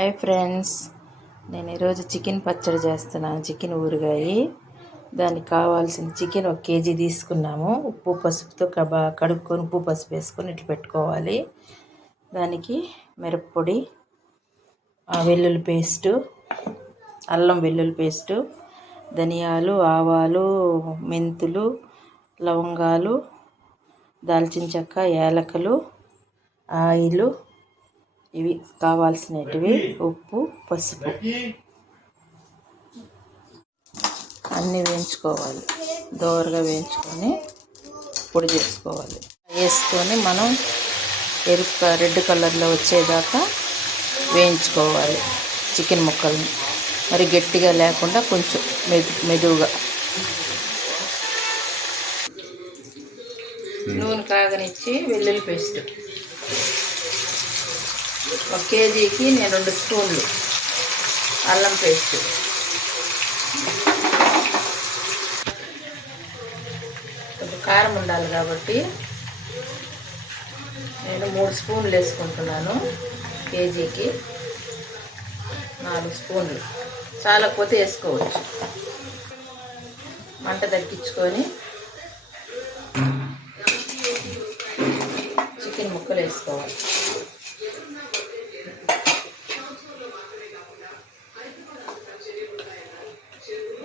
Hi friends, నేను ఈరోజు chicken పచ్చడి చేస్తున్నాను. చికెన్ ఊరగాయ. దానికి కావాల్సిన చికెన్ 1 కేజీ తీసుకున్నాము. ఉప్పు పసుపుతో కడుక్కొని ఉప్పు పసుపు వేసుకొని ఇట్లా పెట్టుకోవాలి. దానికి మిరప్పొడి, వెల్లుల్లి పేస్టు, అల్లం వెల్లుల్లి పేస్టు, ధనియాలు, ఆవాలు, మెంతులు, లవంగాలు, దాల్చిన చెక్క, యాలకులు, ఆయిలు, ఇవి కావాల్సినవి. ఉప్పు, పసుపు అన్నీ వేయించుకోవాలి. దోరగా వేయించుకొని పొడి చేసుకోవాలి. వేసుకొని మనం రెడ్ కలర్లో వచ్చేదాకా వేయించుకోవాలి చికెన్ ముక్కల్ని. మరి గట్టిగా లేకుండా కొంచెం మెదువుగా. నూనె కాగనిచ్చి వెల్లుల్లి పేస్ట్ 1 కేజీకి నేను 2 స్పూన్లు అల్లం పేస్ట్, కొంచెం కారం ఉండాలి కాబట్టి నేను 3 స్పూన్లు వేసుకుంటున్నాను. కేజీకి 4 స్పూన్లు, చాలకపోతే వేసుకోవచ్చు. మంట తగ్గించుకొని చికెన్ ముక్కలు వేసుకోవాలి.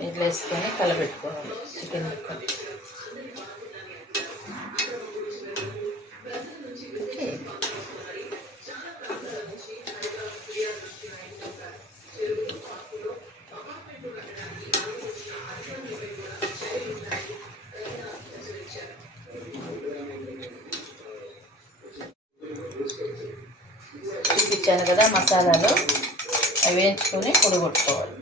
ఇట్లా వేసుకొని కలబెట్టుకోవాలి చికెన్ ముక్కలు. చూపించాను కదా మసాలాలు, అవి వేయించుకొని పొడి కొట్టుకోవాలి.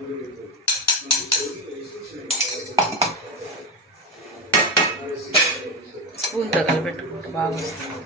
స్పూన్తో కలిపెట్టుకుంటే బాగా వస్తుంది.